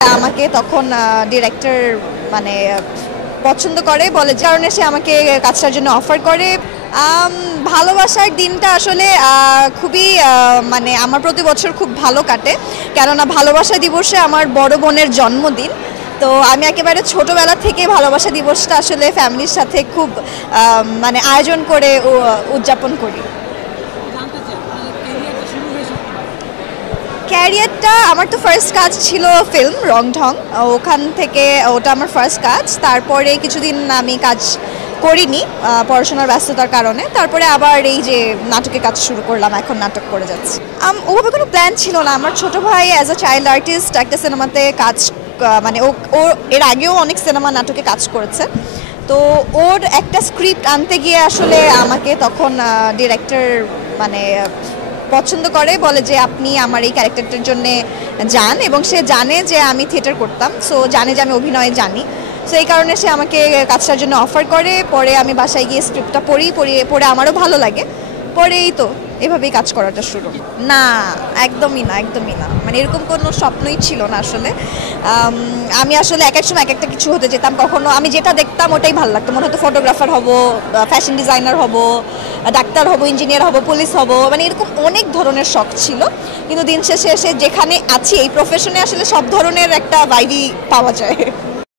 আমাকে তখন ডিরেক্টর মানে পছন্দ করে বলে, যে কারণে সে আমাকে কাজটার জন্য অফার করে। ভালোবাসার দিনটা আসলে খুবই মানে আমার প্রতি বছর খুব ভালো কাটে, কেননা ভালোবাসা দিবসে আমার বড় বোনের জন্মদিন। তো আমি একেবারে ছোটবেলা থেকে ভালোবাসা দিবসটা আসলে ফ্যামিলির সাথে খুব মানে আয়োজন করে উদযাপন করি। ক্যারিয়ারটা আমার তো ফার্স্ট কাজ ছিল ফিল্ম রং ঢং, ওখান থেকে ওটা আমার ফার্স্ট কাজ। তারপরে কিছুদিন আমি কাজ করিনি পড়াশোনার ব্যস্ততার কারণে, তারপরে আবার এই যে নাটকে কাজ শুরু করলাম, এখন নাটক করে যাচ্ছি। ওভাবে কোনো প্ল্যান ছিল না। আমার ছোট ভাই অ্যাজ আ চাইল্ড আর্টিস্ট একটা সিনেমাতে কাজ মানে ও এর আগেও অনেক সিনেমা নাটকে কাজ করেছে। তো ওর একটা স্ক্রিপ্ট আনতে গিয়ে আসলে আমাকে তখন ডিরেক্টর মানে পছন্দ করে, বলে যে আপনি আমার এই ক্যারেক্টারটার জন্যে যান, এবং সে জানে যে আমি থিয়েটার করতাম, সো জানে যে আমি অভিনয়ে জানি। সো এই কারণে সে আমাকে কাজটার জন্য অফার করে। পরে আমি বাসায় গিয়ে স্ক্রিপ্টটা পড়ে আমারও ভালো লাগে। পরে এই তো এভাবেই কাজ করাটা শুরু। না, একদমই না, একদমই না। মানে এরকম কোনো স্বপ্নই ছিল না আসলে। আমি আসলে এক এক সময় এক একটা কিছু হতে যেতাম। কখনো আমি যেটা দেখতাম ওটাই ভালো লাগতো, মনে হতো ফটোগ্রাফার হব, ফ্যাশন ডিজাইনার হব, ডাক্তার হব, ইঞ্জিনিয়ার হব, পুলিশ হব, মানে এরকম অনেক ধরনের শখ ছিল। কিন্তু দিন শেষে এসে যেখানে আছি এই প্রফেশনে আসলে সব ধরনের একটা ভাইবই পাওয়া যায়।